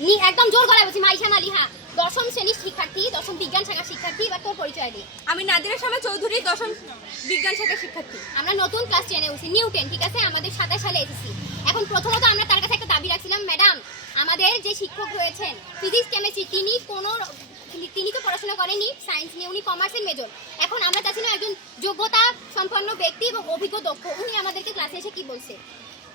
নি একদম জোর গলায় বলছি মাইশা মালিহা দশম শ্রেণির শিক্ষার্থী দশম বিজ্ঞান শাখার শিক্ষার্থী এবার তোর পরিচয় দে। আমি নাদিরা শামা চৌধুরী দশম বিজ্ঞান শাখার শিক্ষার্থী। আমরা নতুন ক্লাস টেনে উঠছি নিউ টেন ঠিক আছে? আমাদের সাতাশ সালে এসেছি। এখন প্রথমত আমরা তার কাছে একটা দাবি রাখছিলাম ম্যাডাম আমাদের যে শিক্ষক রয়েছেন ফিজিক্স কেমিস্ট্রি তিনি কোনো তিনি- তো পড়াশোনা করেনি সায়েন্স নিয়ে উনি কমার্সের মেজর এখন আমরা চাচ্ছিলাম একজন যোগ্যতা সম্পন্ন ব্যক্তি এবং অভিজ্ঞ দক্ষ উনি আমাদেরকে ক্লাসে এসে কি বলছে?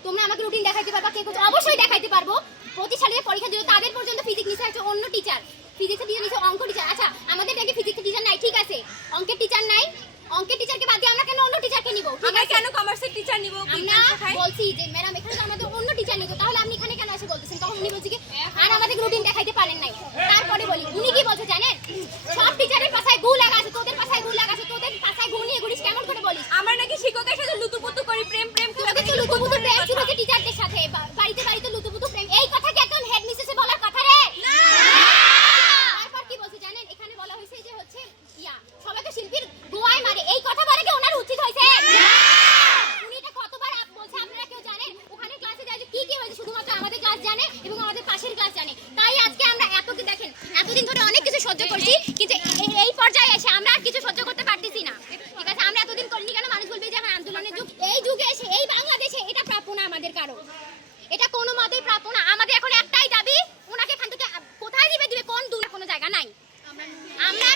তোমরা আমাকে রুটিন দেখাইতে পারবা কে অবশ্যই দেখাইতে পারব। প্রতি সালে পরীক্ষা দিল তাদের পর্যন্ত ফিজিক্স নিচে আছে অন্য টিচার ফিজিক্সের টিচার নিচে অঙ্ক টিচার আচ্ছা আমাদের ব্যাগে ফিজিক্সের টিচার নাই ঠিক আছে। অঙ্কের টিচার নাই। অঙ্কের টিচারকে বাদ দিয়ে আমরা কেন অন্য টিচারকে নিব? ঠিক আমরা আছে। কেন কমার্সের টিচার নিব? আমরা বলছি যে ম্যাডাম এখানে তো আমাদের অন্য এতদিন ধরে অনেক কিছু সহ্য করছি, কিন্তু এই পর্যায়ে এসে আমরা আর কিছু সহ্য করতে পারতেছি না। ঠিক আছে? আমরা এতদিন করিনি কেন? মানুষ বলবে যে এখন আন্দোলনের যুগ, এই যুগে এসে, এই বাংলাদেশে এটা প্রাপ্য না আমাদের কারও। এটা কোনো মতেই প্রাপ্য না। আমাদের এখন একটাই দাবি, ওনাকে এখান থেকে কোথায় দিবে দিবে? কোন দূর? কোনো জায়গা নাই। আমরা